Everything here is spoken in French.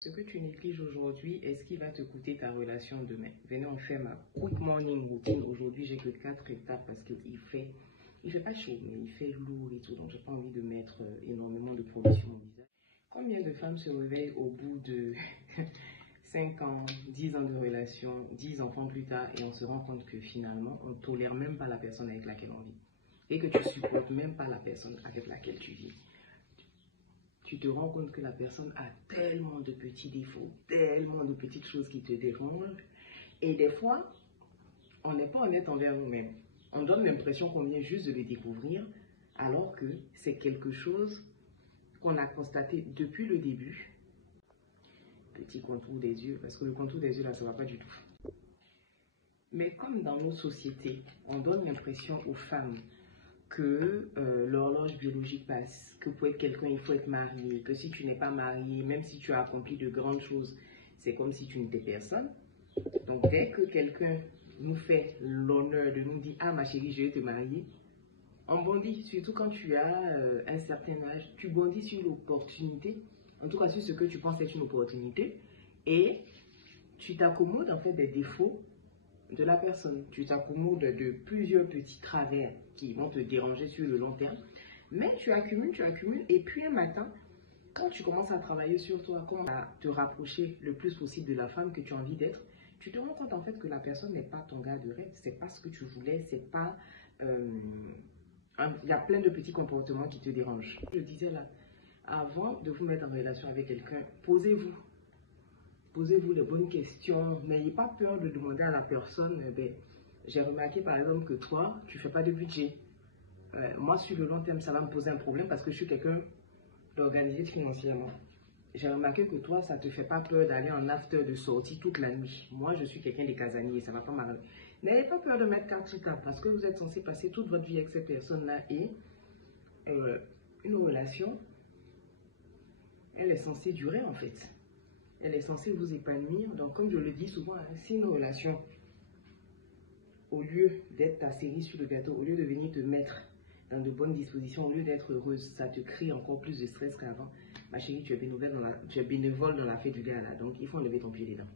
Ce que tu négliges aujourd'hui est ce qui va te coûter ta relation demain. Venez, on fait ma quick morning routine. Aujourd'hui, j'ai que 4 étapes parce qu'il fait pas chaud, mais il fait lourd et tout. Donc, j'ai pas envie de mettre énormément de produits sur mon visage. Combien de femmes se réveillent au bout de 5 ans, 10 ans de relation, 10 enfants plus tard, et on se rend compte que finalement, on ne tolère même pas la personne avec laquelle on vit. Et que tu ne supportes même pas la personne avec laquelle tu vis. Tu te rends compte que la personne a tellement de petits défauts, tellement de petites choses qui te dérangent. Et des fois, on n'est pas honnête envers nous-mêmes. On donne l'impression qu'on vient juste de les découvrir, alors que c'est quelque chose qu'on a constaté depuis le début. Petit contour des yeux, parce que le contour des yeux, là, ça ne va pas du tout. Mais comme dans nos sociétés, on donne l'impression aux femmes que l'horloge biologique passe, que pour être quelqu'un, il faut être marié, que si tu n'es pas marié, même si tu as accompli de grandes choses, c'est comme si tu n'étais personne. Donc, dès que quelqu'un nous fait l'honneur de nous dire « Ah, ma chérie, je vais te marier », on bondit, surtout quand tu as un certain âge, tu bondis sur l'opportunité, en tout cas sur ce que tu penses être une opportunité, et tu t'accommodes en fait des défauts de la personne. Tu t'accommodes de plusieurs petits travers qui vont te déranger sur le long terme. Mais tu accumules. Et puis un matin, quand tu commences à travailler sur toi, à te rapprocher le plus possible de la femme que tu as envie d'être, tu te rends compte en fait que la personne n'est pas ton gars de rêve. C'est pas ce que tu voulais, c'est pas... il y a plein de petits comportements qui te dérangent. Je disais là, avant de vous mettre en relation avec quelqu'un, posez-vous les bonnes questions. N'ayez pas peur de demander à la personne, j'ai remarqué par exemple que toi, tu ne fais pas de budget. Moi, sur le long terme, ça va me poser un problème parce que je suis quelqu'un d'organisé financièrement. J'ai remarqué que toi, ça ne te fait pas peur d'aller en after, de sortie toute la nuit. Moi, je suis quelqu'un des casaniers, ça ne va pas m'arriver. N'ayez pas peur de mettre 4 étapes parce que vous êtes censé passer toute votre vie avec cette personne-là et une relation, elle est censée durer en fait. Elle est censée vous épanouir. Donc, comme je le dis souvent, hein, si une relation, au lieu d'être ta cerise sur le gâteau, au lieu de venir te mettre dans de bonnes dispositions, au lieu d'être heureuse, ça te crée encore plus de stress qu'avant, ma chérie, tu es bénévole dans la fête du gars là. Donc, il faut enlever ton pied dedans.